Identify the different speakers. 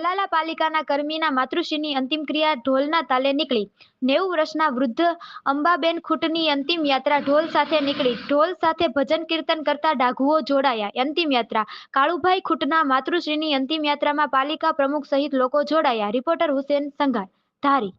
Speaker 1: વડલાલા પાલિકાના કર્મીના માતૃશ્રીની અંતિમ ક્રિયા ઢોલના તાલે નીકળી. નેવું વર્ષના વૃદ્ધ અંબાબેન ખૂટની અંતિમ યાત્રા ઢોલ સાથે નીકળી. ઢોલ સાથે ભજન કીર્તન કરતા ડાઘુઓ જોડાયા. અંતિમ યાત્રા. કાળુભાઈ ખૂટના માતૃશ્રીની અંતિમ યાત્રામાં પાલિકા પ્રમુખ સહિત લોકો જોડાયા. રિપોર્ટર હુસેન સંઘાર ધારી